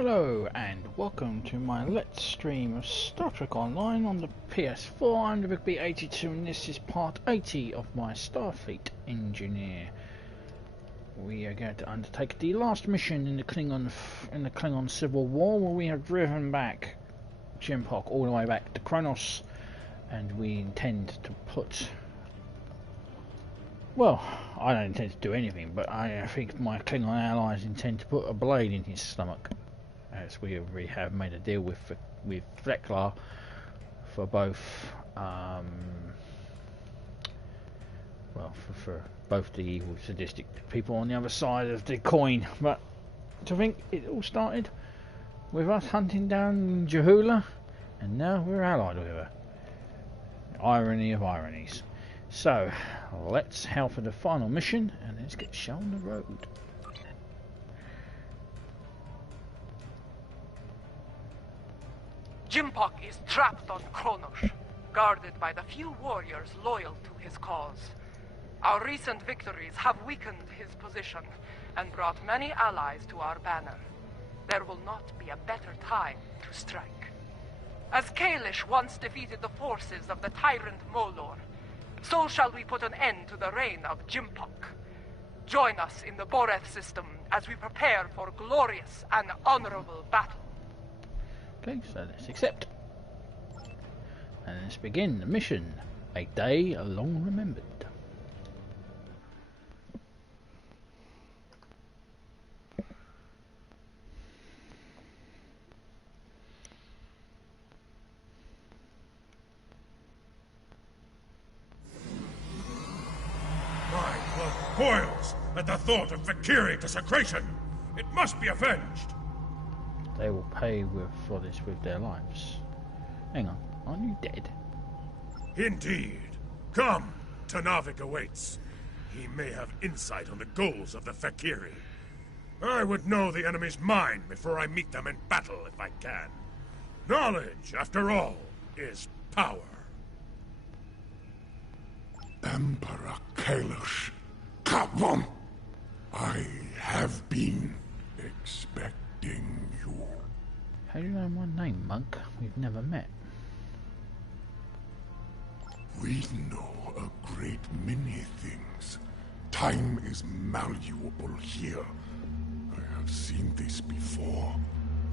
Hello and welcome to my Let's Stream of Star Trek Online on the PS4. I'm the Big B82 and this is part 80 of my Starfleet Engineer. We are going to undertake the last mission in the Klingon Civil War, where we have driven back Jimpock all the way back to Qo'noS, and we intend to put... Well, I don't intend to do anything, but I think my Klingon allies intend to put a blade in his stomach, as we already have made a deal with Veklar for both, for both the evil, sadistic people on the other side of the coin. But to think it all started with us hunting down Jahula, and now we're allied with her. Irony of ironies. So, let's head for the final mission, and let's get shown the road. Jimpock is trapped on Qo'noS, guarded by the few warriors loyal to his cause. Our recent victories have weakened his position and brought many allies to our banner. There will not be a better time to strike. As Kalish once defeated the forces of the tyrant Molor, so shall we put an end to the reign of Jimpock. Join us in the Boreth system as we prepare for glorious and honorable battle. Okay, so let's accept. And let's begin the mission. A day long remembered. My blood boils at the thought of Valkyrie desecration. It must be avenged. They will pay for this with their lives. Hang on, aren't you dead? Indeed. Come, Tanavik awaits. He may have insight on the goals of the Valkyrie. I would know the enemy's mind before I meet them in battle if I can. Knowledge, after all, is power. Emperor Kalish, come on! I have been expecting you. How do you know my name, monk? We've never met. We know a great many things. Time is malleable here. I have seen this before.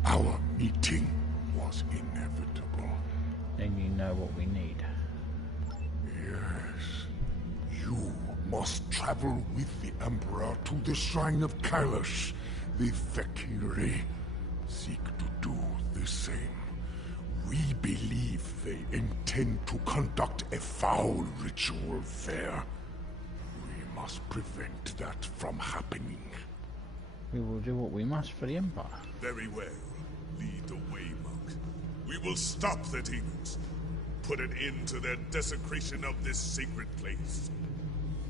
Our meeting was inevitable. Then you know what we need. Yes. You must travel with the Emperor to the Shrine of Kalish. The Valkyrie seek to do the same. We believe they intend to conduct a foul ritual there. We must prevent that from happening. We will do what we must for the Empire. Very well. Lead the way, monk. We will stop the demons. Put an end to their desecration of this sacred place.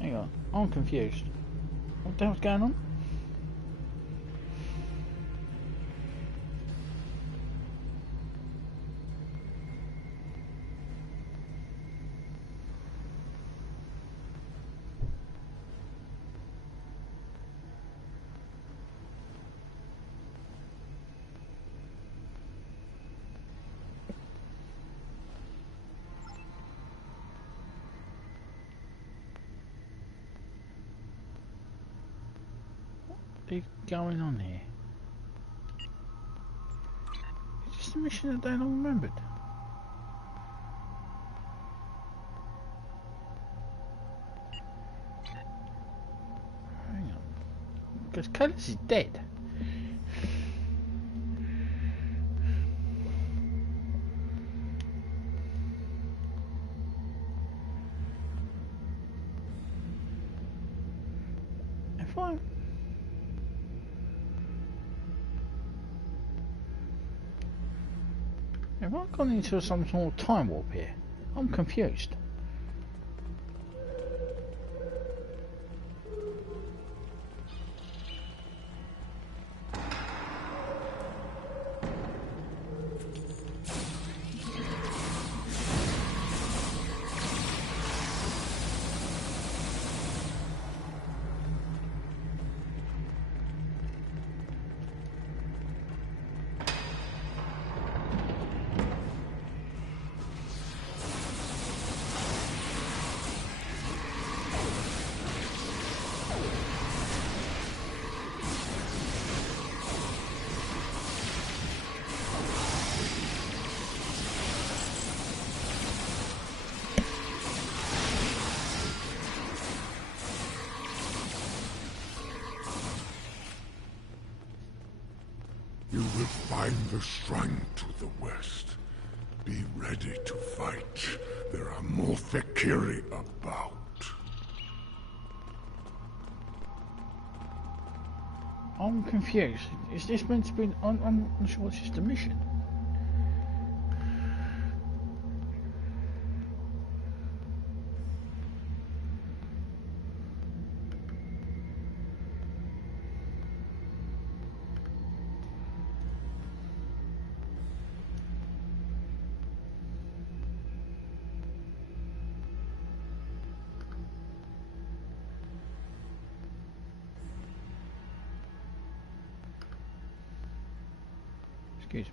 Hang on, I'm confused. What the hell's going on? What's going on here? It's just a mission that they don't remembered. Hang on. Because Kalish is dead. Have I gone into some sort of time warp here? I'm confused. Find the shrine to the west. Be ready to fight. There are more Fekiri about. I'm confused. Is this meant to be... I'm not sure what's just a mission. Excuse me.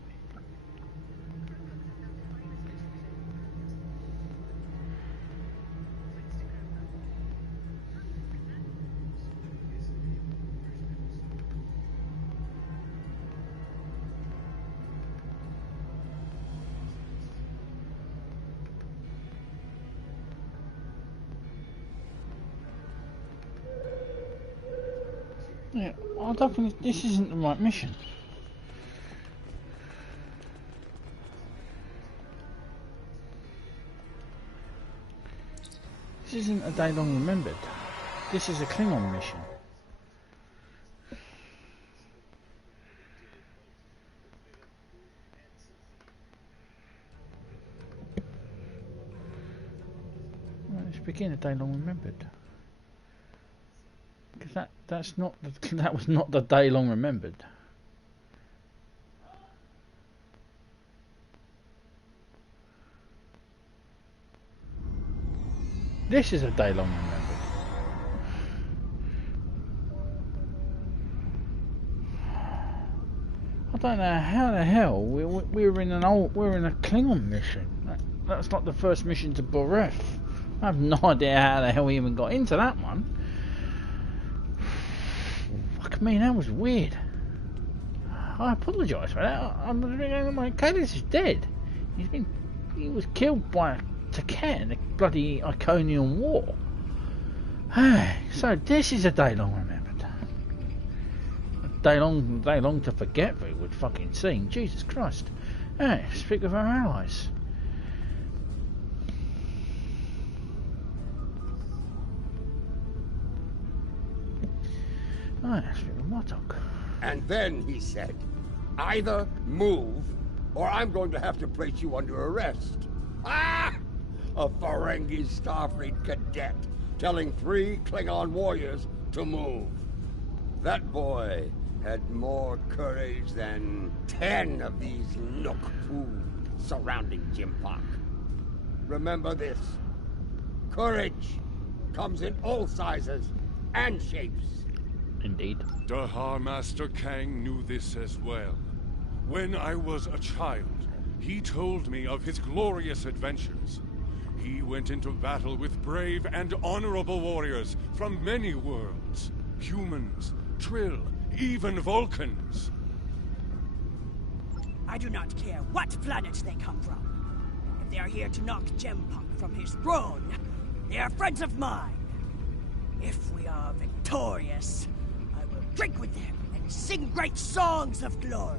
Yeah, I don't think this isn't the right mission. This isn't a day long remembered. This is a Klingon mission. Well, let's begin a day long remembered. Because that's not that was not the day long remembered. This is a day long remembered. I don't know how the hell we were in a Klingon mission. That's not the first mission to Boref. I have no idea how the hell we even got into that one. Fuck me, that was weird. I apologise for that. I'm like, Kalis is dead. He was killed by Taket in the bloody Iconian War. So this is a day long remembered. A day long to forget, it would fucking seem. Jesus Christ. Hey, speak of our allies. Speak of Martok. And then he said, either move, or I'm going to have to place you under arrest. Ah! A Ferengi Starfleet cadet telling 3 Klingon warriors to move. That boy had more courage than 10 of these Nook fools surrounding Jimpak. Remember this. Courage comes in all sizes and shapes. Indeed. Dahar Master Kang knew this as well. When I was a child, he told me of his glorious adventures. He went into battle with brave and honorable warriors from many worlds. Humans, Trill, even Vulcans. I do not care what planets they come from. If they are here to knock Jempak from his throne, they are friends of mine. If we are victorious, I will drink with them and sing great songs of glory.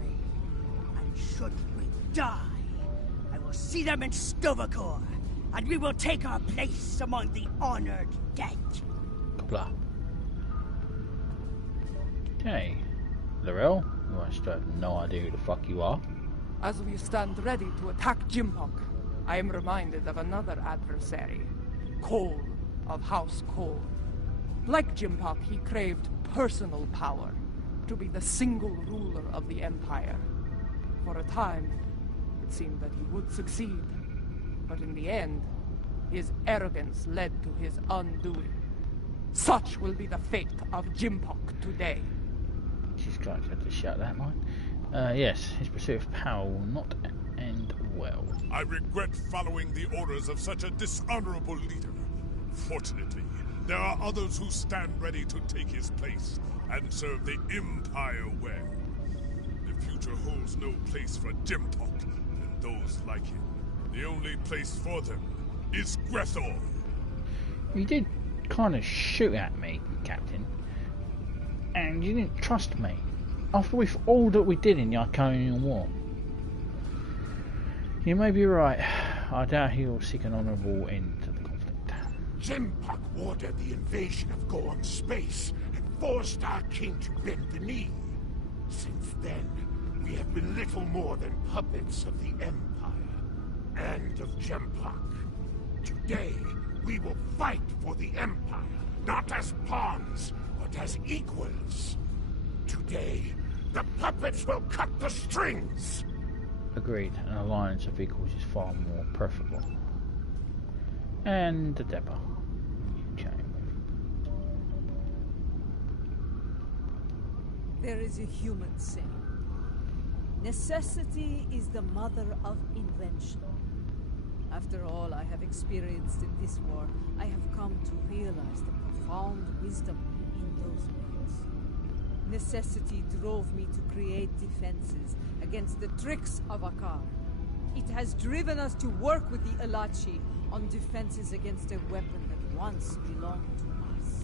And should we die, I will see them in Stovacor, and we will take our place among the honored dead. Blah. Okay. Lorel, I still have no idea who the fuck you are. As we stand ready to attack Jimpak, I am reminded of another adversary, Cole of House Cole. Like Jimpak, he craved personal power, to be the single ruler of the Empire. For a time, it seemed that he would succeed. But in the end, his arrogance led to his undoing. Such will be the fate of Jimpak today. Jesus Christ, I had to shout that line. Yes, his pursuit of power will not end well. I regret following the orders of such a dishonorable leader. Fortunately, there are others who stand ready to take his place and serve the Empire well. The future holds no place for Jimpak and those like him. The only place for them is Grethor. You did kind of shoot at me, Captain, and you didn't trust me. After all that we did in the Iconian War, You may be right. I doubt he will seek an honourable end to the conflict. Jempak ordered the invasion of Go'on space and forced our king to bend the knee. Since then, we have been little more than puppets of the Empire and of Jempak. Today, we will fight for the Empire, not as pawns, but as equals. Today, the puppets will cut the strings! Agreed, an alliance of equals is far more preferable. And the depot. You came with. There is a human saying. Necessity is the mother of invention. After all I have experienced in this war, I have come to realize the profound wisdom in those words. Necessity drove me to create defenses against the tricks of Akar. It has driven us to work with the Elachi on defenses against a weapon that once belonged to us.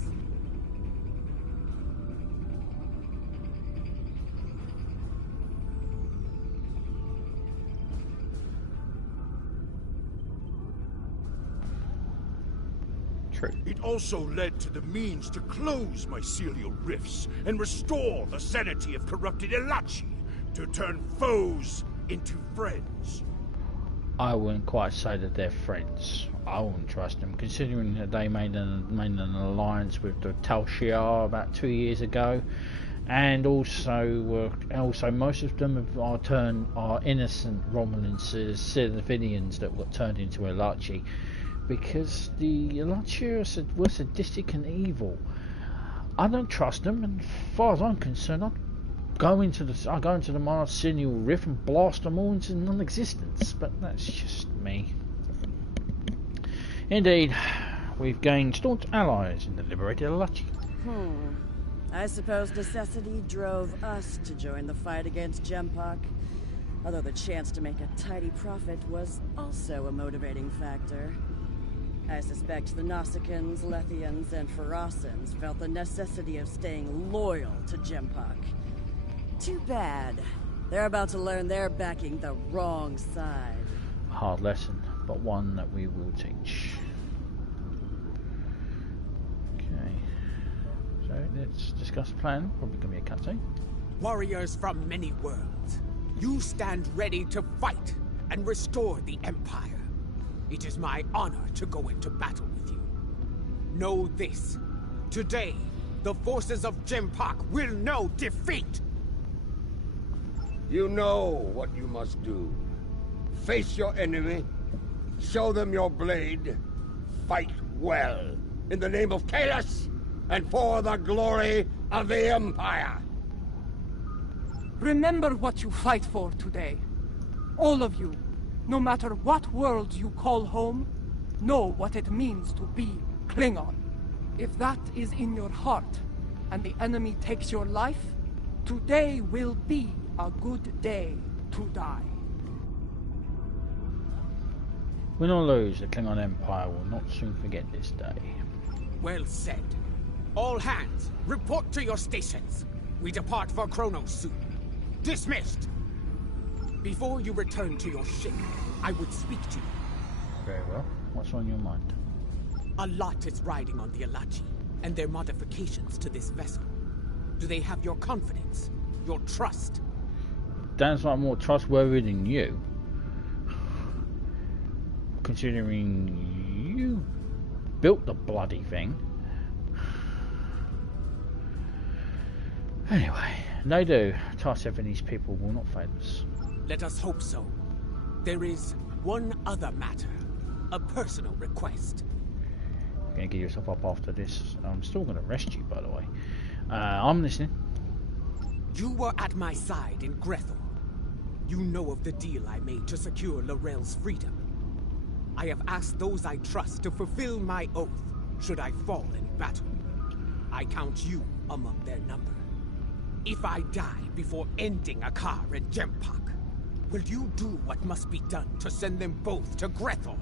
True. It also led to the means to close mycelial rifts and restore the sanity of corrupted Elachi, to turn foes into friends. I wouldn't quite say that they're friends. I wouldn't trust them, considering that they made an alliance with the Tal Shiar about 2 years ago, and also most of them are innocent Romulans, civilians that got turned into Elachi, because the Elachi were sadistic and evil. I don't trust them, and as far as I'm concerned, I'll go into the mycelial rift and blast them all into non-existence. But that's just me. Indeed, we've gained staunch allies in the liberated Elachi. I suppose necessity drove us to join the fight against Jempak. Although the chance to make a tidy profit was also a motivating factor. I suspect the Nausicaans, Lethians, and Ferasans felt the necessity of staying loyal to Jempak. Too bad. They're about to learn they're backing the wrong side. A hard lesson, but one that we will teach. Okay. So let's discuss the plan. Probably going to be a cutscene. Warriors from many worlds, you stand ready to fight and restore the Empire. It is my honor to go into battle with you. Know this. Today, the forces of Jempak will know defeat! You know what you must do. Face your enemy, show them your blade, fight well, in the name of Kalos, and for the glory of the Empire! Remember what you fight for today. All of you, no matter what world you call home, know what it means to be Klingon. If that is in your heart, and the enemy takes your life, today will be a good day to die. Win or lose, the Klingon Empire will not soon forget this day. Well said. All hands, report to your stations. We depart for Qo'noS soon. Dismissed! Before you return to your ship, I would speak to you. Very well. What's on your mind? A lot is riding on the Elachi, and their modifications to this vessel. Do they have your confidence? Your trust? Dan's not more trustworthy than you. Considering you built the bloody thing. Anyway, they do. Task 7 these people will not fail us. Let us hope so. There is one other matter. A personal request. You're going to give yourself up after this. I'm still going to arrest you, by the way. I'm listening. You were at my side in Grethor. You know of the deal I made to secure Lorel's freedom. I have asked those I trust to fulfill my oath, should I fall in battle. I count you among their number. If I die before ending Akar and Jempak, will you do what must be done to send them both to Grethor?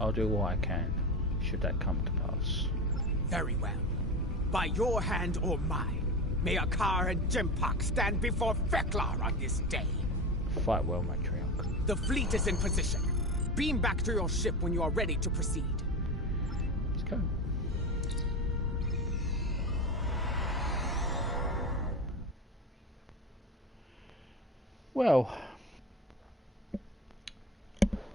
I'll do what I can, should that come to pass. Very well. By your hand or mine, may Akar and Jempak stand before Feklar on this day. Fight well, matriarch. The fleet is in position. Beam back to your ship when you are ready to proceed. Let's go. Well,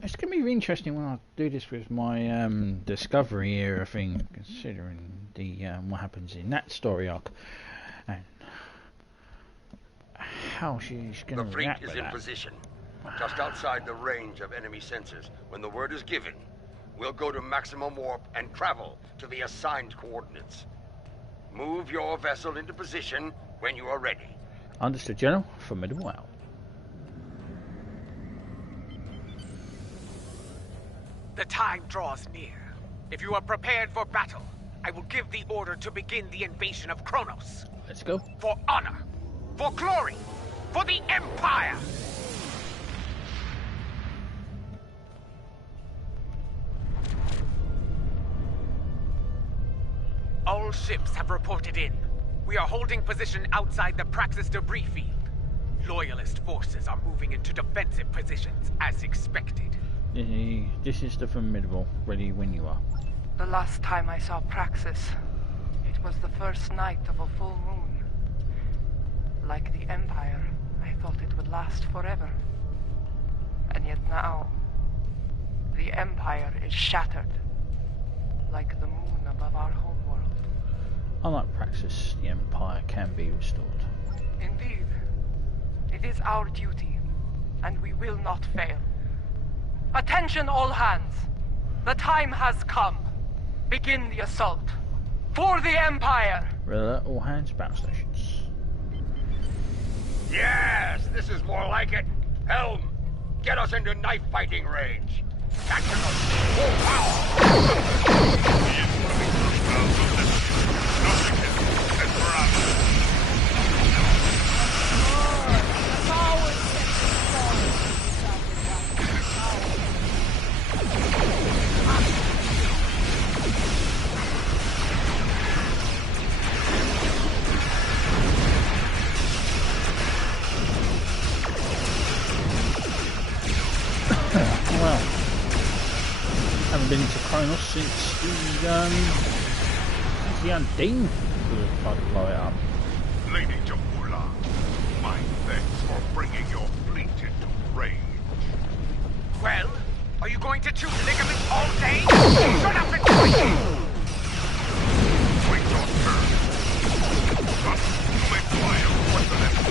it's going to be interesting when I do this with my Discovery era thing, considering the what happens in that story arc and how she's going to react to that. The fleet is in position, just outside the range of enemy sensors. When the word is given, we'll go to maximum warp and travel to the assigned coordinates. Move your vessel into position when you are ready. Understood, General. Formidable out. The time draws near. If you are prepared for battle, I will give the order to begin the invasion of Qo'noS. Let's go. For honor, for glory, for the Empire! All ships have reported in. We are holding position outside the Praxis debris field. Loyalist forces are moving into defensive positions, as expected. This is the Formidable. Ready when you are. The last time I saw Praxis, it was the first night of a full moon. Like the Empire, I thought it would last forever. And yet now, the Empire is shattered, like the moon above our homeworld. Unlike Praxis, the Empire can be restored. Indeed. It is our duty, and we will not fail. Attention all hands! The time has come. Begin the assault. For the Empire! Alert all hands, battle stations. Yes, this is more like it. Helm, get us into knife fighting range. Tactical, full power! Well, haven't been to Qo'noS since the Undine tried to blow it up. Lady Jamula, my thanks for bringing your fleet into range. Well, are you going to chew ligaments all day? Shut up and fight! Wait your turn. Just you may fire what's the next.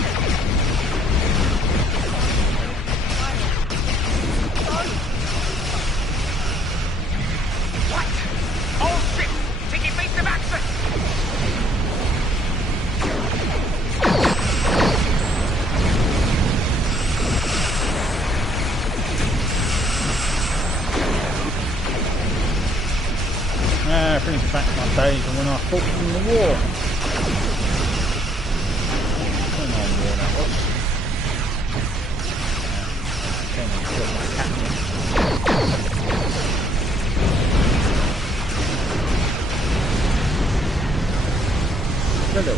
What? All ships take evasive action! Brings back my days when I fought in the war. Klingon War, that was. Came and killed my captain. Hello.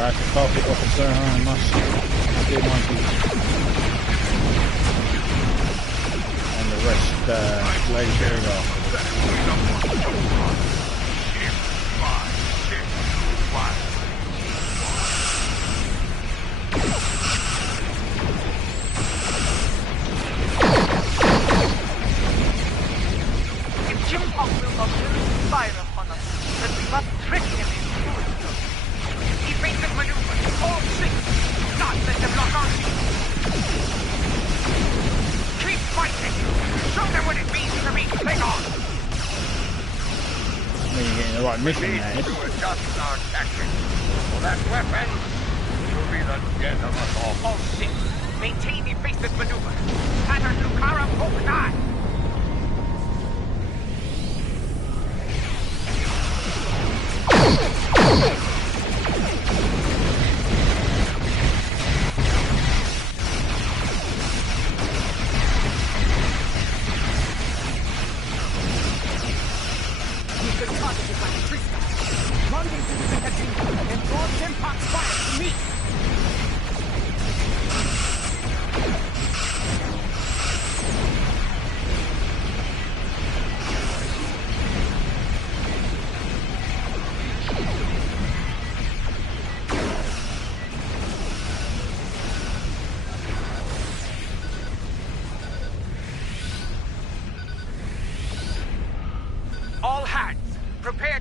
As a carpet officer, I must do my duty. And the rest, Lady Berrigar. If Jim Hawk will not use fire upon us, then we must trick him into doing so. Evasive maneuver, all ships! Not let them lock on to you! Keep fighting! Show them what it means to be Klingon! You're getting the right mission now, to adjust our tactics. For that weapon will be the death of us all. All ships, maintain evasive maneuver. Pattern Lucara Poke 9!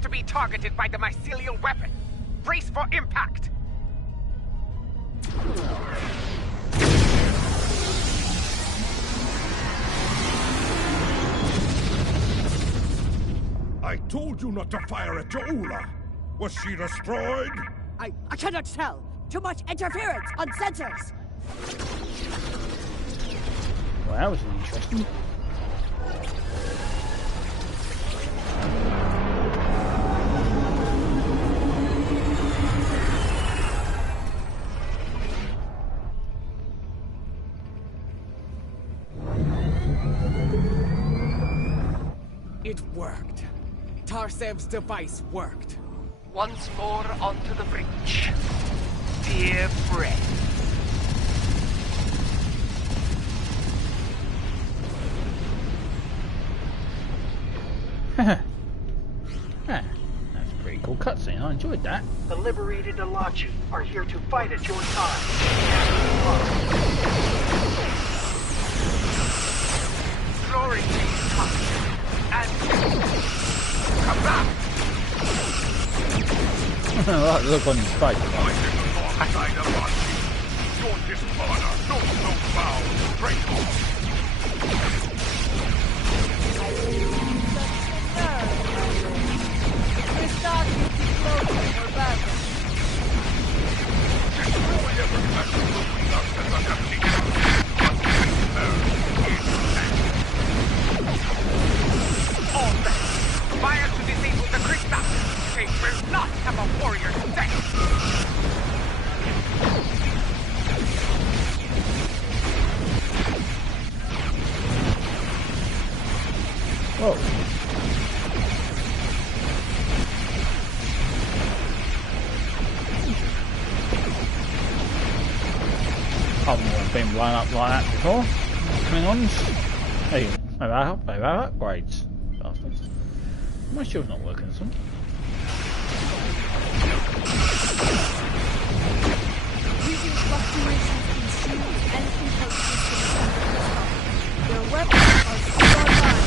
to be targeted by the mycelial weapon. Brace for impact! I told you not to fire at Jo'ula. Was she destroyed? I cannot tell. Too much interference on sensors. Well, that was interesting. It worked. Tarsev's device worked. Once more onto the breach. Dear friend. That's a pretty cool cutscene. I enjoyed that. The liberated Alachi are here to fight at your side. Glory to you, and come back! I like the look on his face. I live alongside Alachi. Your dishonor knows no bounds. Break off. Fire to disable the crystal! They will not have a warrior's death! Whoa. I've never been blown up like that before. Klingons. Hey, they've had upgrades. Bastards. My shield's not working, son. Using fluctuations in shields and impulse systems. Their weapons are still online.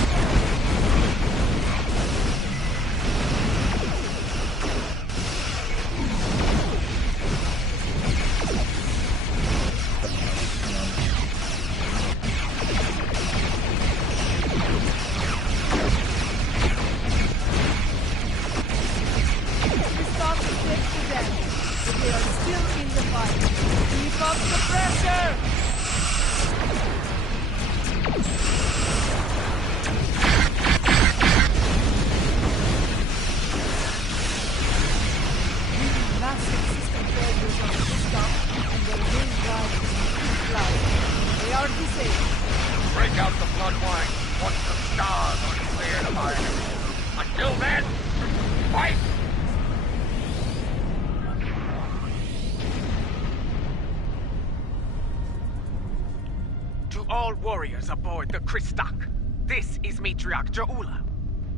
Aboard the Christock. This is Matriarch Jo'ula.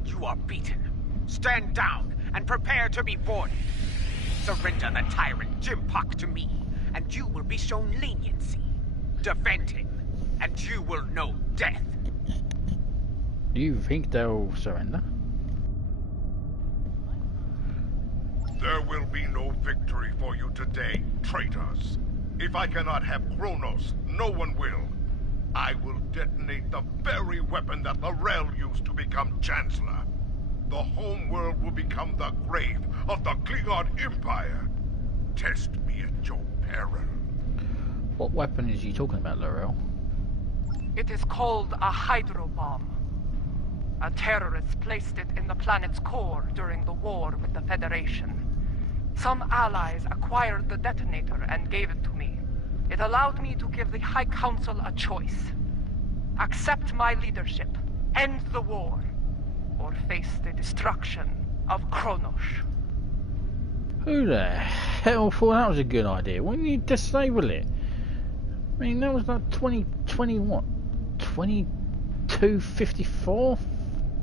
You are beaten. Stand down and prepare to be boarded. Surrender the tyrant Jimpak to me, and you will be shown leniency. Defend him, and you will know death. Do you think they'll surrender? There will be no victory for you today, traitors. If I cannot have Qo'noS, no one will. I will detonate the very weapon that Lorel used to become Chancellor. The homeworld will become the grave of the Klingon Empire. Test me at your peril. What weapon is he talking about, Lorel? It is called a hydrobomb. A terrorist placed it in the planet's core during the war with the Federation. Some allies acquired the detonator and gave it to me. It allowed me to give the High Council a choice. Accept my leadership, end the war, or face the destruction of Qo'noS. Who the hell thought that was a good idea? Why didn't you disable it? I mean, that was like 2020 what? 2254?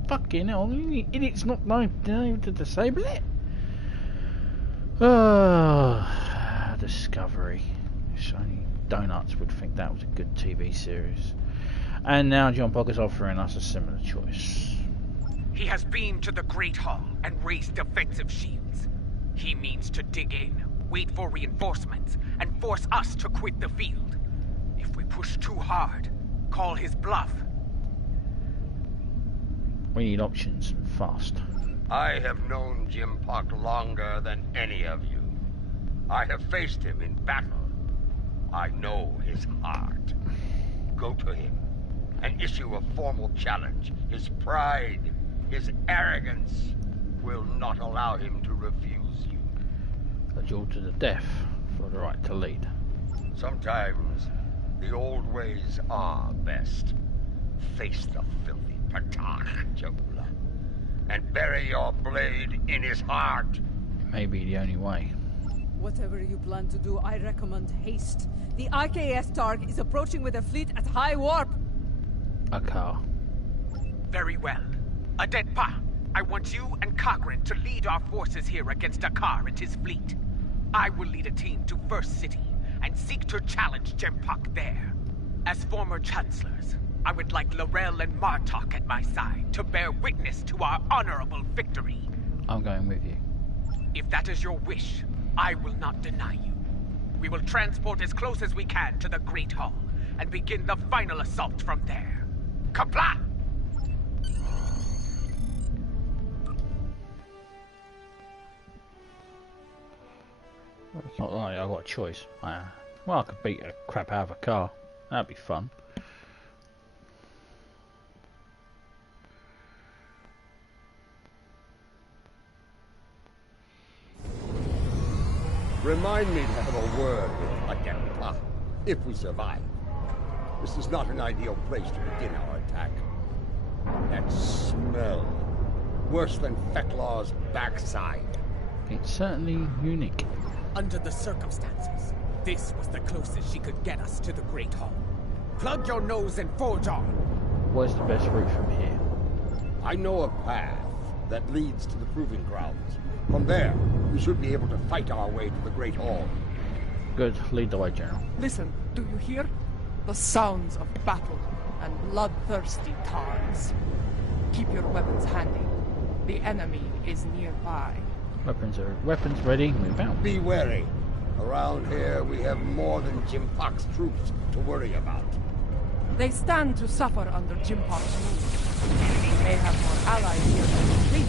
Fucking hell, it's not able to disable it? Discovery. Only donuts would think that was a good TV series. And now John Pog is offering us a similar choice. He has beamed to the Great Hall and raised defensive shields. He means to dig in, wait for reinforcements, and force us to quit the field. If we push too hard, call his bluff. We need options, fast. I have known Jim Puck longer than any of you. I have faced him in battle. I know his heart. Go to him and issue a formal challenge. His pride, his arrogance will not allow him to refuse you. A duel to the death for the right to lead. Sometimes the old ways are best. Face the filthy Patak, Jabula, and bury your blade in his heart. Maybe the only way. Whatever you plan to do, I recommend haste. The IKS Targ is approaching with a fleet at high warp. A car. Very well. Adetpa, I want you and Cochrane to lead our forces here against Akar and his fleet. I will lead a team to First City and seek to challenge Jempak there. As former chancellors, I would like Laurel and Martok at my side to bear witness to our honorable victory. I'm going with you. If that is your wish, I will not deny you. We will transport as close as we can to the Great Hall and begin the final assault from there. Kapla! It's not like I've got a choice. Well, I could beat a crap out of a car. That'd be fun. Remind me to have a word with Adetpa, if we survive. This is not an ideal place to begin our attack. That smell. Worse than Feklaw's backside. It's certainly unique. Under the circumstances, this was the closest she could get us to the Great Hall. Plug your nose and forge on. Where's the best route from here? I know a path that leads to the Proving Grounds. From there, we should be able to fight our way to the Great Hall. Good. Lead the way, General. Listen, do you hear? The sounds of battle and bloodthirsty Targs. Keep your weapons handy. The enemy is nearby. Weapons ready. Move out. Be wary. Around here, we have more than Jim Puck's troops to worry about. They stand to suffer under Jim Park's rule. We may have more allies here than we think.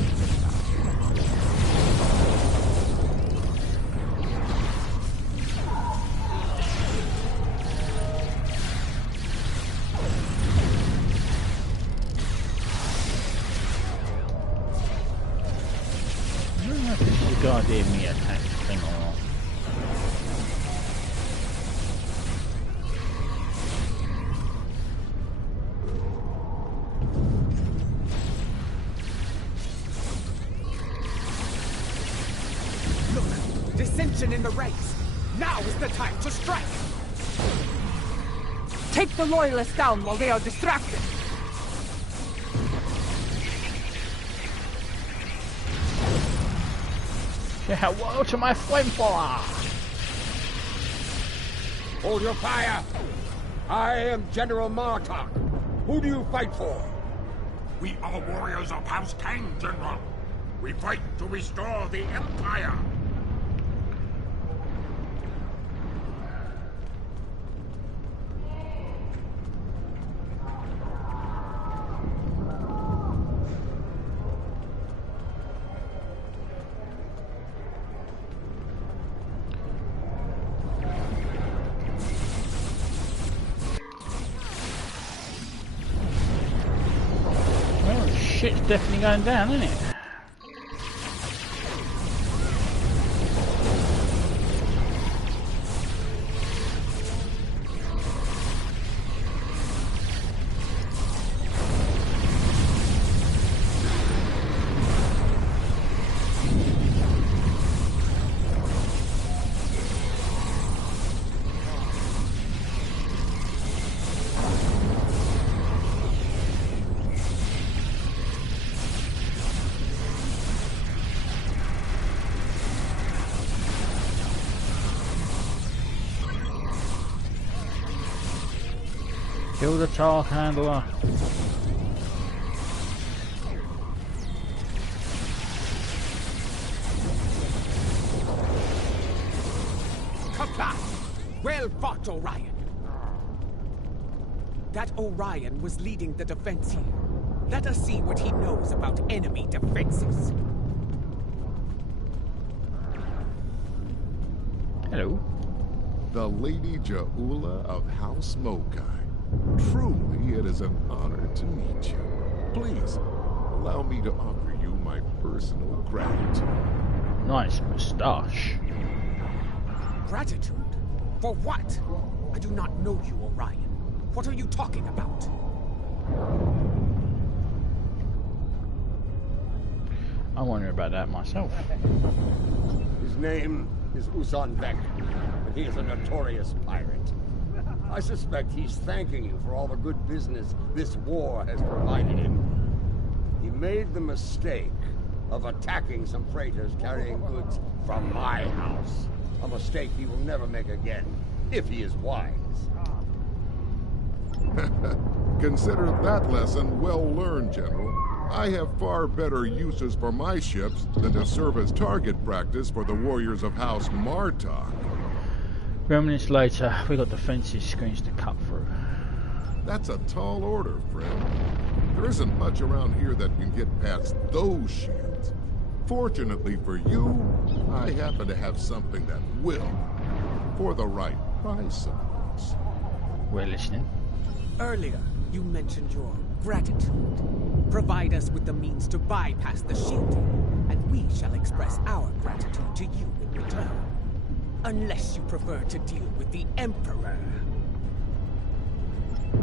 God gave me a tank thing or not. Look, dissension in the ranks. Now is the time to strike. Take the loyalists down while they are distracted. Yeah, woe to my flamethrower! Hold your fire! I am General Martok. Who do you fight for? We are warriors of House Kang, General. We fight to restore the Empire. Shit's definitely going down, isn't it? Kill the Tark handler. about Orion. That Orion was leading the defense here. Let us see what he knows about enemy defenses. Hello. The Lady Ja'ula of House Mokai. Truly, it is an honor to meet you. Please, allow me to offer you my personal gratitude. Nice moustache. Gratitude? For what? I do not know you, Orion. What are you talking about? I wonder about that myself. His name is Usan Vek, and he is a notorious pirate. I suspect he's thanking you for all the good business this war has provided him. He made the mistake of attacking some freighters carrying goods from my house. A mistake he will never make again, if he is wise. Consider that lesson well learned, General. I have far better uses for my ships than to serve as target practice for the warriors of House Martok. 3 minutes later, we got defensive screens to cut through. That's a tall order, friend. There isn't much around here that can get past those shields. Fortunately for you, I happen to have something that will. For the right price, of course. We're listening. Earlier, you mentioned your gratitude. Provide us with the means to bypass the shielding, and we shall express our gratitude to you in return. Unless you prefer to deal with the Emperor.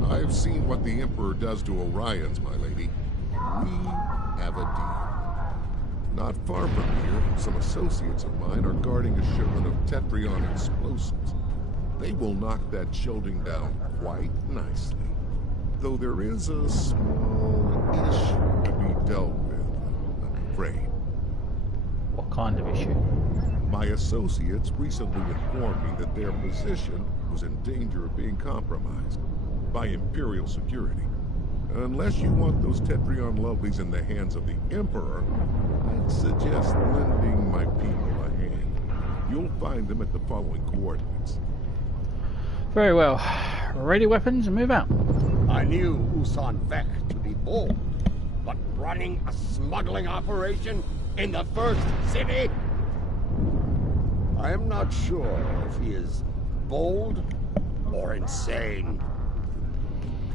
I've seen what the Emperor does to Orions, my lady. We have a deal. Not far from here, some associates of mine are guarding a shipment of Tetrion explosives. They will knock that shielding down quite nicely. Though there is a small issue to be dealt with, I'm afraid. What kind of issue? My associates recently informed me that their position was in danger of being compromised by Imperial security. Unless you want those Tetrion lovelies in the hands of the Emperor, I'd suggest lending my people a hand. You'll find them at the following coordinates. Very well. Ready weapons and move out. I knew Usan Vek to be bold, but running a smuggling operation in the first city? I am not sure if he is bold or insane.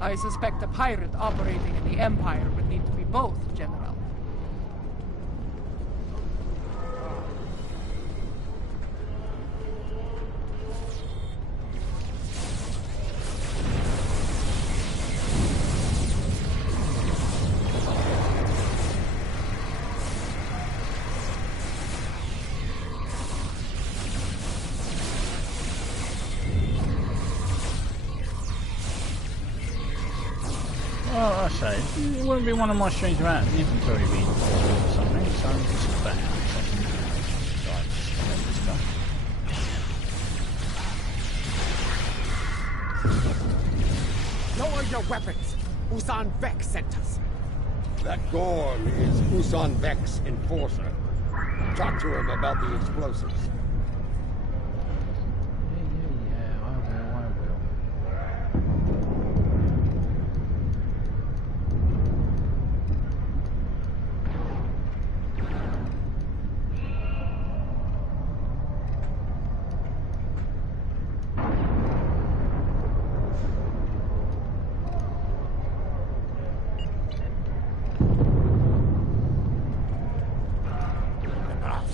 I suspect a pirate operating in the Empire would need to be both, General. Well, I say, it wouldn't be one of my streams without an inventory being full or something, so this is better. Lower your weapons! Usan Vek sent us. That Gorn is Usan Vek's enforcer. Talk to him about the explosives. Yeah, I will.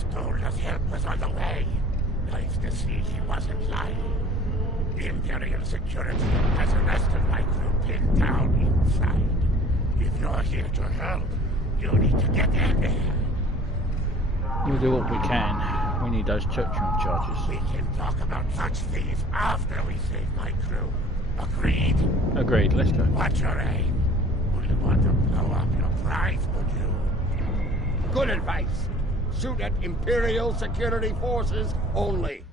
Told us help was on the way. Nice to see he wasn't lying. Imperial security has arrested my crew pinned down inside. If you're here to help, you need to get in there. We'll do what we can. We need those Tetrion charges. We can talk about such things after we save my crew. Agreed? Agreed, let's go. What's your aim? Would you want to blow up your prize, would you? Good advice. Shoot at Imperial security forces only.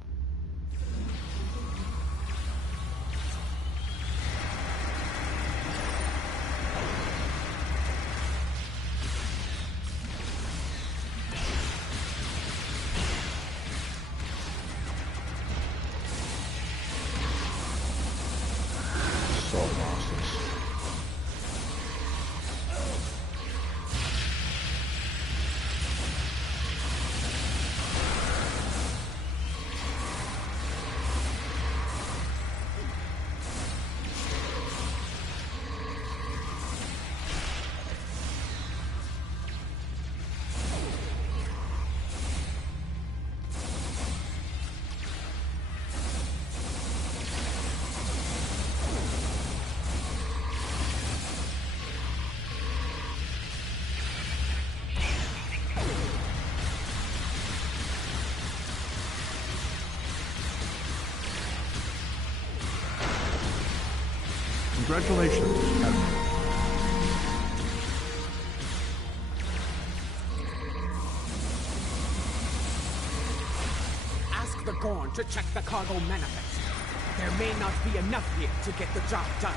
Congratulations, Admiral. Ask the Gorn to check the cargo manifest. There may not be enough here to get the job done.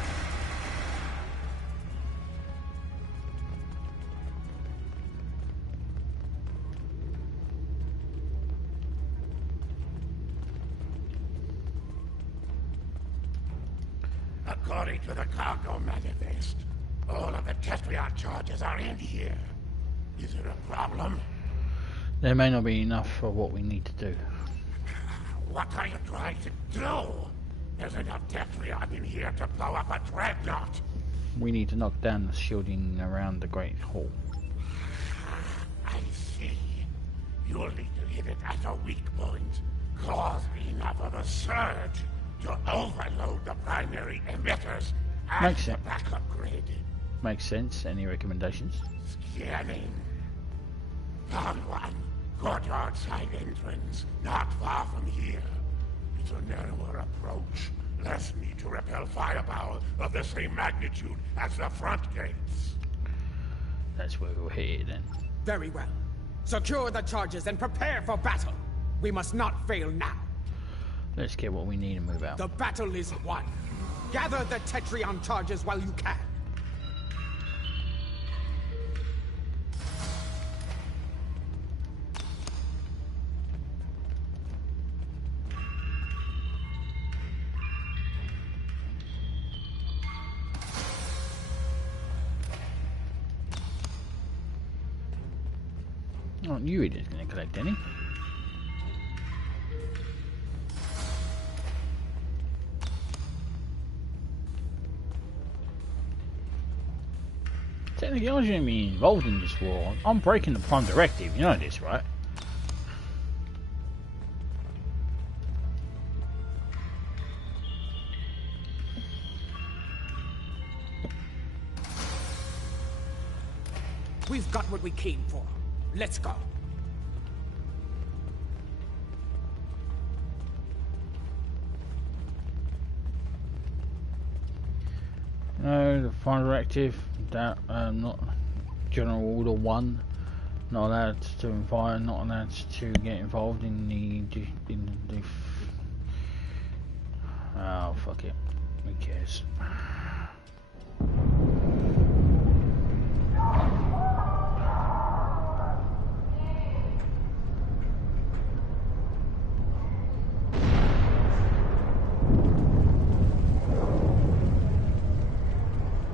According to the cargo manifest, all of the Tetrion charges are in here. Is it a problem? There may not be enough for what we need to do. What are you trying to do? There's enough Tetrion in here to blow up a dreadnought. We need to knock down the shielding around the Great Hall. I see. You'll need to hit it at a weak point. Cause enough of a surge to overload the primary emitters and Makes sense. the backup grid. Makes sense. Any recommendations? Scanning. Found one. Courtyard side entrance. Not far from here. It's a narrower approach. Less need to repel firepower of the same magnitude as the front gates. That's where we'll hit it then. Very well. Secure the charges and prepare for battle. We must not fail now. Let's get what we need and move out. The battle is won. Gather the Tetrion charges while you can. Oh, you idiots gonna collect any. Technically, I shouldn't be involved in this war. I'm breaking the Prime Directive. You know this, right? We've got what we came for. Let's go. No, the Prime Directive, that, not General Order 1, not allowed to invite, not allowed to get involved in the oh, fuck it. Who cares?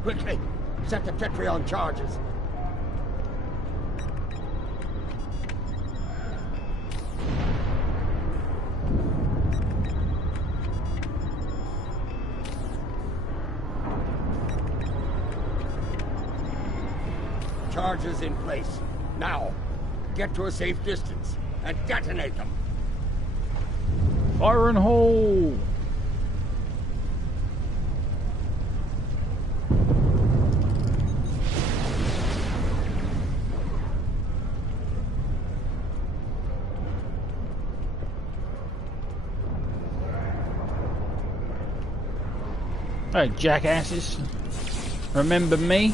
Quickly, set the Tetrion charges. Charges in place. Now, get to a safe distance and detonate them. Fire and hole! Hey, jackasses. Remember me?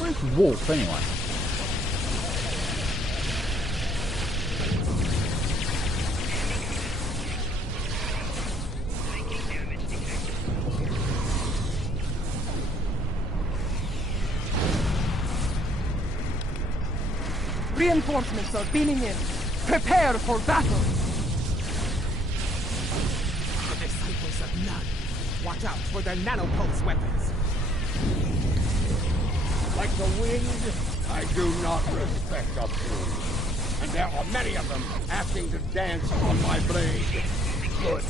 Where's Wolf anyway? Reinforcements are beaming in. Prepare for battle. The disciples of none. Watch out for their nanopulse weapons. Like the wind, I do not respect a fool. And there are many of them asking to dance on my blade. Good.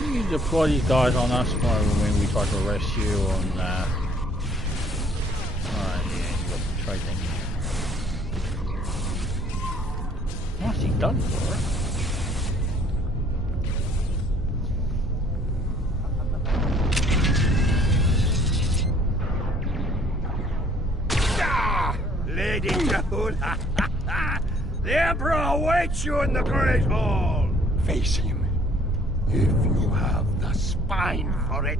You deploy these guys on us when we try to arrest you on Alright. done for it. Lady Kahuna, the Emperor awaits you in the Great Hall! Face him, if you have the spine for it.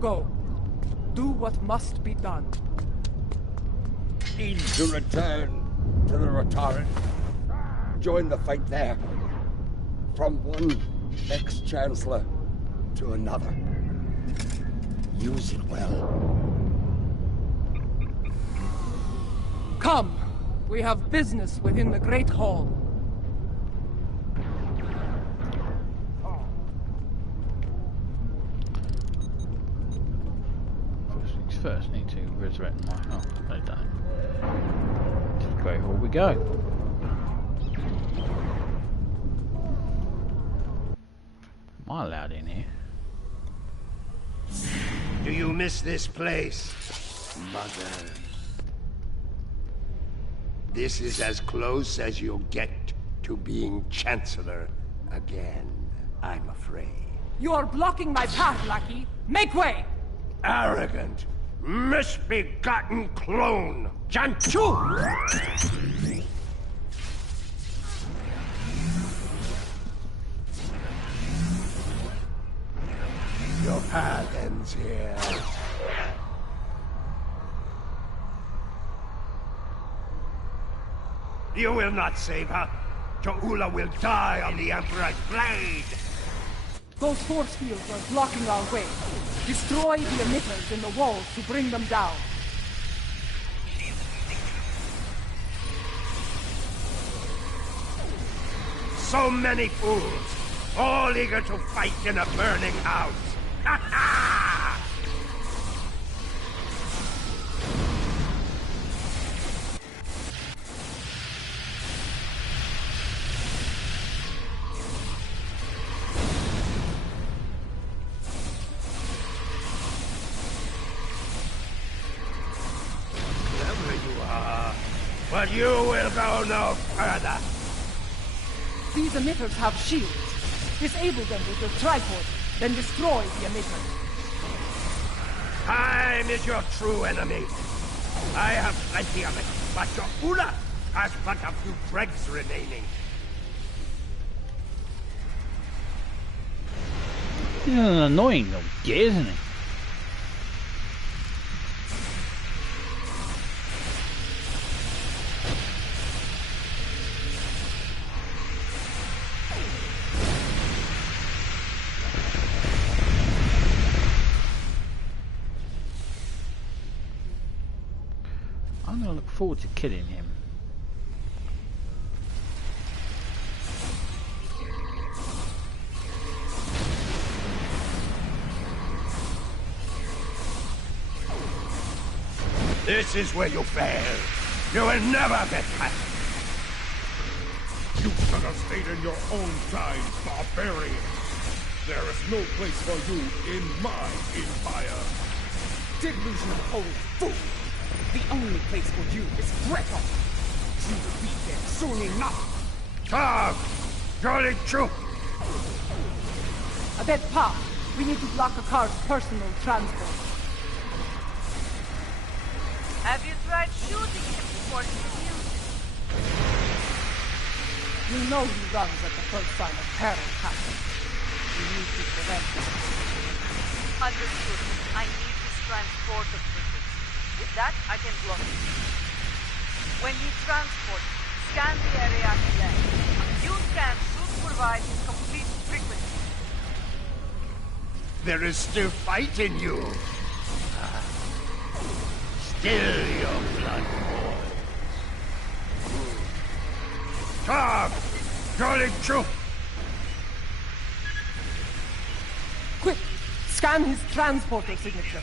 Go. Do what must be done. Need to return to the Rotarian. Join the fight there. From one ex-chancellor to another. Use it well. Come. We have business within the Great Hall. First things first, need to resurrect my... Oh, they've done it. To the Great Hall we go. Am I allowed in here? Do you miss this place, Mother? This is as close as you'll get to being Chancellor again, I'm afraid. You are blocking my path, lackey. Make way! Arrogant, misbegotten clone! Janchu! Your path ends here. You will not save her. Jo'ula will die on the Emperor's blade. Those force fields are blocking our way. Destroy the emitters in the walls to bring them down. So many fools, all eager to fight in a burning house. Ha ha! Wherever you are, but you will go no further. These emitters have shields. Disable them with your tripod, then destroy the emitters. Time is your true enemy. I have plenty of it, but Jo'ula has but a few dregs remaining. He's an annoying little git, isn't he? I'm going to look forward to killing him. This is where you fail. You will never get past. You should have stayed in your own time, barbarian. There is no place for you in my empire. Delusional old fool! The only place for you is Greco. You will be there soon enough. Tom! Jolly Troop! A dead path. We need to block a car's personal transport. Have you tried shooting him before he refused? You know he runs at the first sign of peril, Captain. We need to prevent him. Understood. I need his transporter circuits. With that, I can block it. When he transports, scan the area at length. You can should provide his complete frequency. There is still fight in you. Still your blood boils. Tom! Jolly Troop! Quick! Scan his transporter signature.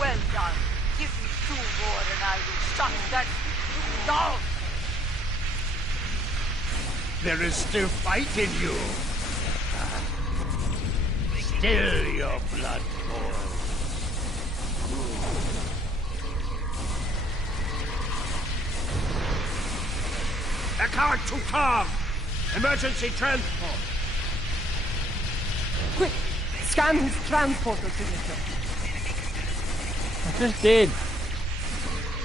Well done. Give me 2 more and I will shut that down. There is still fight in you. Still your blood boils. Account to Tom! Emergency transport! Quick! Scan his transporter signature. I just did.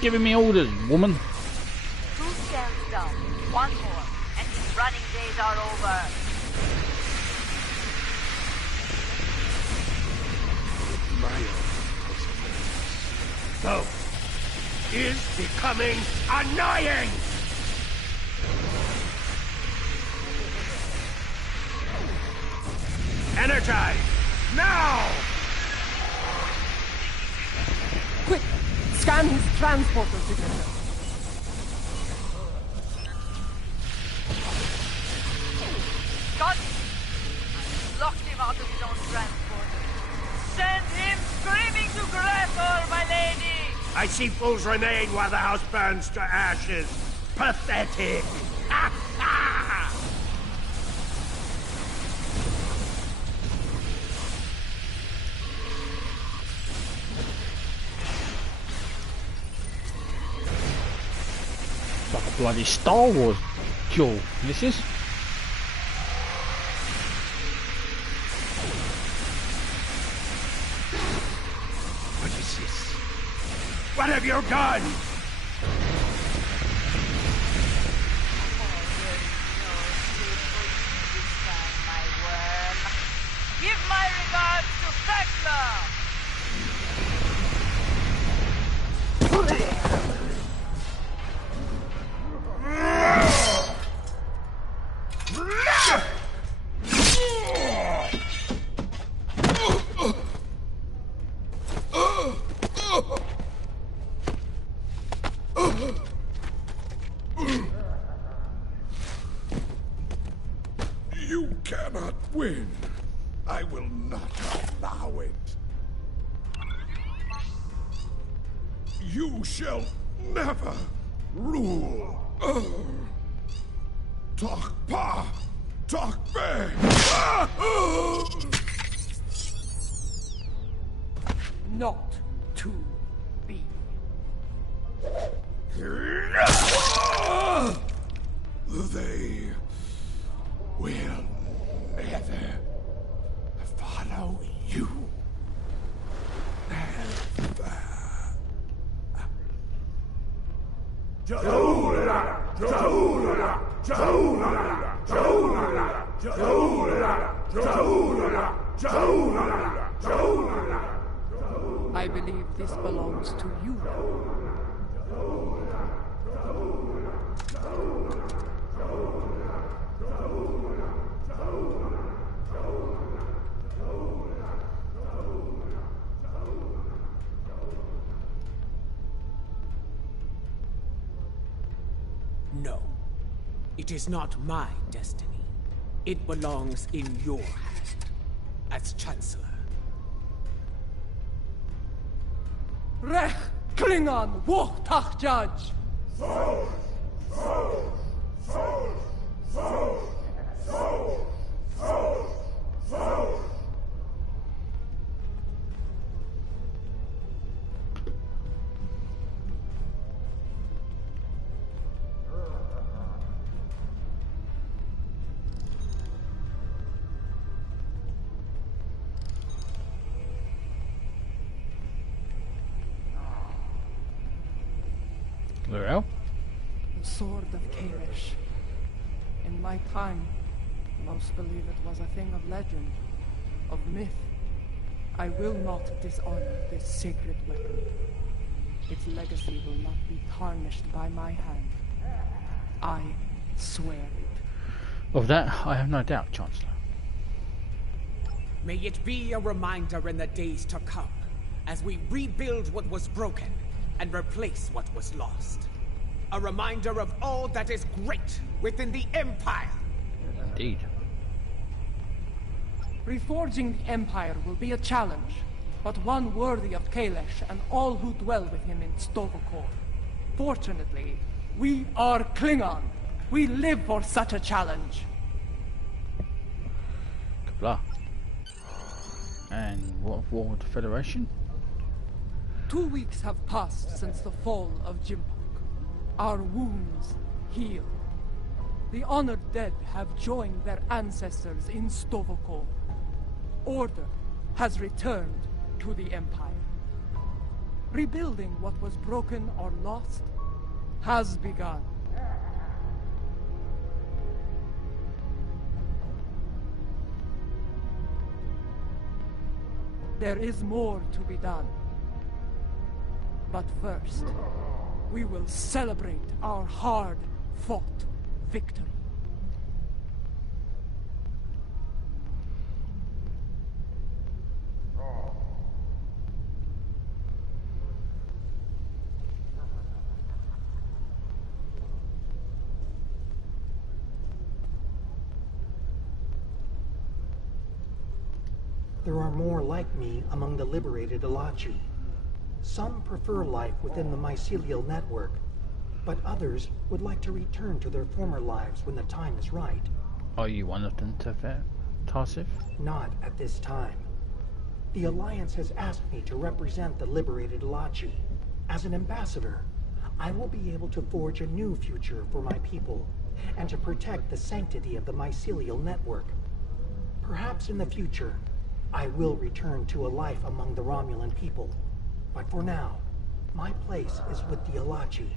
Giving me orders, woman. 2 scans down. 1 more, and his running days are over. So, is becoming annoying! Energize! Now! Quick! Scan his transporter signature. Got him! I locked him out of his own transporter. Send him screaming to Grethor, my lady! I see fools remain while the house burns to ashes. Pathetic! It's like a bloody Star Wars duel, this is. What is this? What have you done? Give my regards to Thekla! You cannot win. I will not allow it. You shall never rule. Takpa! Takbe! Not to be. They will never follow you. I believe this belongs to you. No. It is not my destiny. It belongs in your hand, as Chancellor. Rech Klingon Wuchtach Judge! Lorel? The Sword of Kalish. In my time, most believe it was a thing of legend, of myth. I will not dishonor this sacred weapon. Its legacy will not be tarnished by my hand. I swear it. Of that, I have no doubt, Chancellor. May it be a reminder in the days to come, as we rebuild what was broken and replace what was lost. A reminder of all that is great within the Empire. Indeed. Reforging the Empire will be a challenge, but one worthy of Kalish and all who dwell with him in Stovokor. Fortunately, we are Klingon, We live for such a challenge. Blah. And what of war with the Federation? 2 weeks have passed since the fall of Jimpok. Our wounds heal. The honored dead have joined their ancestors in Stovokor. Order has returned to the Empire. Rebuilding what was broken or lost has begun. There is more to be done. But first, we will celebrate our hard-fought victory. There are more like me among the liberated Alachi. Some prefer life within the mycelial network, but others would like to return to their former lives when the time is right. Are you one of them, Tarsif? Not at this time. The Alliance has asked me to represent the liberated Alachi. As an ambassador, I will be able to forge a new future for my people, and to protect the sanctity of the mycelial network. Perhaps in the future, I will return to a life among the Romulan people. But for now, my place is with the Alachi.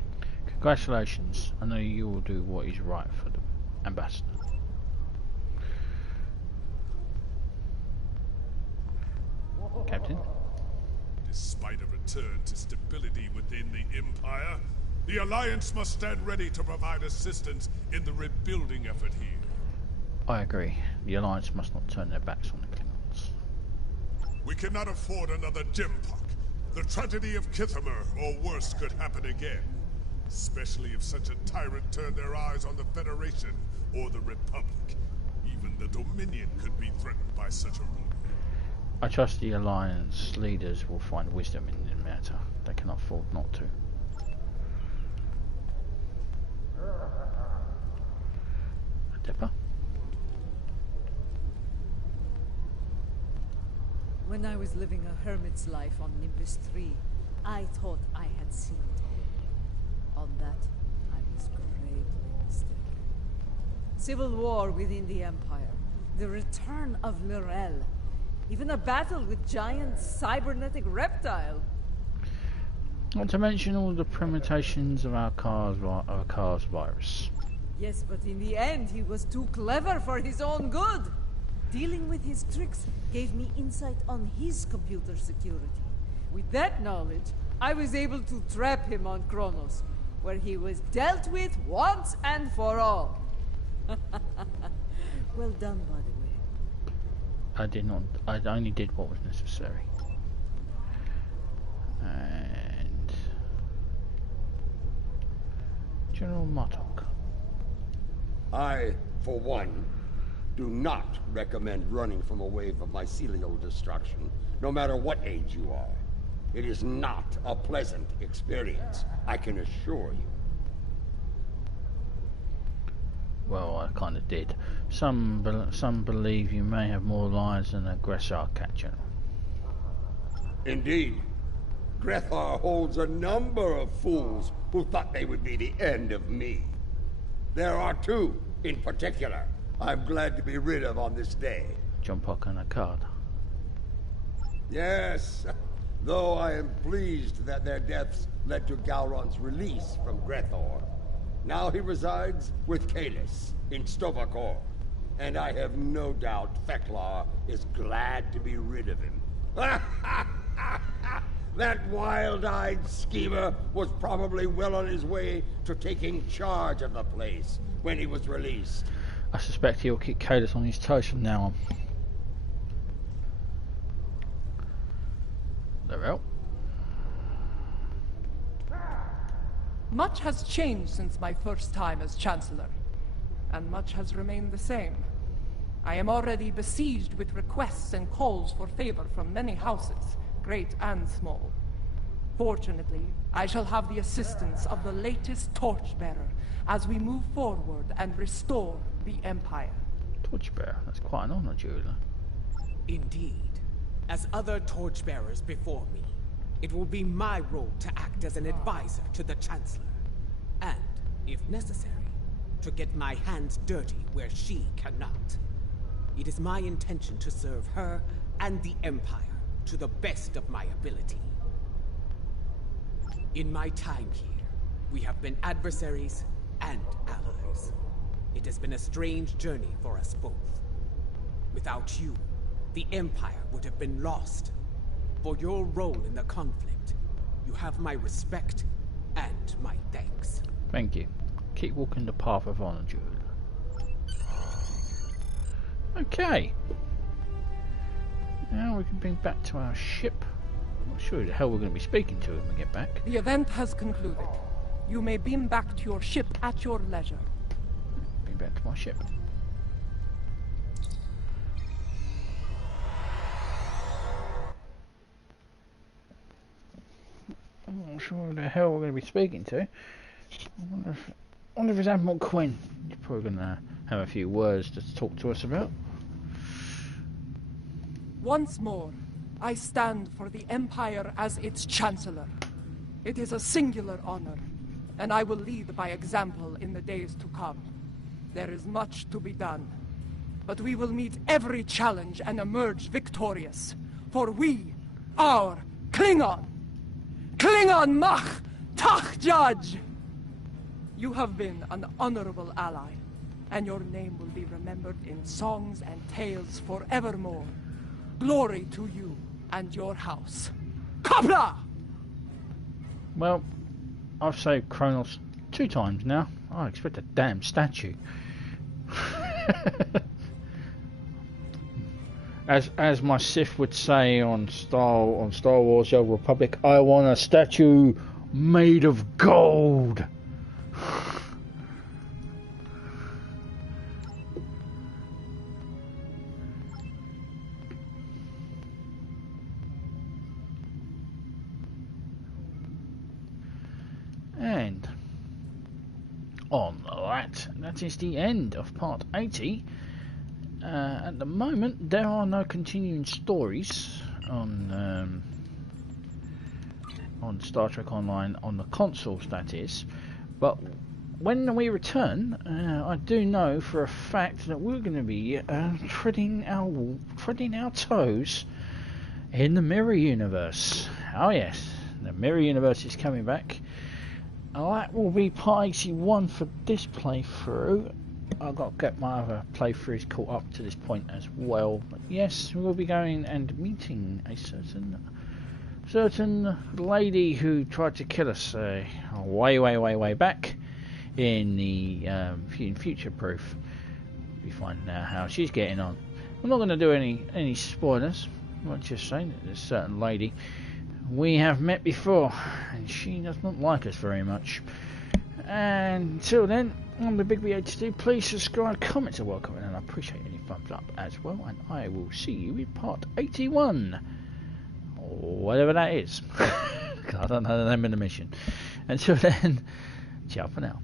Congratulations. I know you will do what is right for the ambassador. Captain? Despite a return to stability within the Empire, the Alliance must stand ready to provide assistance in the rebuilding effort here. I agree. The Alliance must not turn their backs on the Klingons. We cannot afford another Jimpok. The tragedy of Kithamer, or worse, could happen again. Especially if such a tyrant turned their eyes on the Federation or the Republic. Even the Dominion could be threatened by such a ruler. I trust the Alliance leaders will find wisdom in the matter. They cannot afford not to. Dipper? When I was living a hermit's life on Nimbus 3, I thought I had seen it all. On that, I was greatly mistaken. Civil war within the Empire, the return of Lorel, even a battle with giant cybernetic reptile. Not to mention all the permutations of our car's virus. Yes, but in the end, he was too clever for his own good. Dealing with his tricks gave me insight on his computer security. With that knowledge, I was able to trap him on Qo'noS, where he was dealt with once and for all. Well done, by the way. I did not. I only did what was necessary. And General Martok. I, for one, do not recommend running from a wave of mycelial destruction, no matter what age you are. It is not a pleasant experience, I can assure you. Well, I kind of did. Some believe you may have more lives than a Gressar cat, General. Indeed. Grethar holds a number of fools who thought they would be the end of me. There are two, in particular, I'm glad to be rid of on this day. Jimpok and a card. Yes, though I am pleased that their deaths led to Gowron's release from Grethor. Now he resides with Kalis in Stovokor, and I have no doubt Feklar is glad to be rid of him. That wild-eyed schemer was probably well on his way to taking charge of the place when he was released. I suspect he'll keep Kalis on his toes from now on. Lorel? Much has changed since my first time as Chancellor, and much has remained the same. I am already besieged with requests and calls for favor from many houses, great and small. Fortunately, I shall have the assistance of the latest torchbearer as we move forward and restore the Empire. Torchbearer? That's quite an honor, Julia. Indeed. As other torchbearers before me, it will be my role to act as an advisor to the Chancellor. And, if necessary, to get my hands dirty where she cannot. It is my intention to serve her and the Empire to the best of my ability. In my time here, we have been adversaries and allies. It has been a strange journey for us both. Without you, the Empire would have been lost. For your role in the conflict, you have my respect and my thanks. Thank you. Keep walking the path of honor, Julia. Okay. Now we can bring back to our ship. I'm not sure who the hell we're going to be speaking to when we get back. The event has concluded. You may beam back to your ship at your leisure. Bring back to my ship. I'm not sure who the hell we're going to be speaking to. I wonder if it's Admiral Quinn. He's probably going to have a few words to talk to us about. Once more, I stand for the Empire as its Chancellor. It is a singular honor, and I will lead by example in the days to come. There is much to be done, but we will meet every challenge and emerge victorious. For we are Klingon! Klingon Mach Tach Judge! You have been an honorable ally, and your name will be remembered in songs and tales forevermore. Glory to you and your house. Kopla! Well, I've saved Qo'noS 2 times now. I expect a damn statue. As my Sith would say on Star Wars: The Old Republic, I want a statue made of gold. And on that is the end of part 80. At the moment, there are no continuing stories on Star Trek Online on the consoles, that is. But when we return, I do know for a fact that we're going to be treading our toes in the Mirror Universe. Oh yes, the Mirror Universe is coming back. That will be part 81 for this playthrough. I've got to get my other playthroughs caught up to this point as well. But yes, we'll be going and meeting a certain lady who tried to kill us way back in the in Future Proof. We find out how she's getting on. I'm not going to do any spoilers. I'm just saying that there's a certain lady we have met before, and she does not like us very much. And until then, I'm the Big B82. Please subscribe, comments are welcome, and I appreciate any thumbs up as well. And I will see you in part 81, or whatever that is. I don't know the name of the mission. Until then, ciao for now.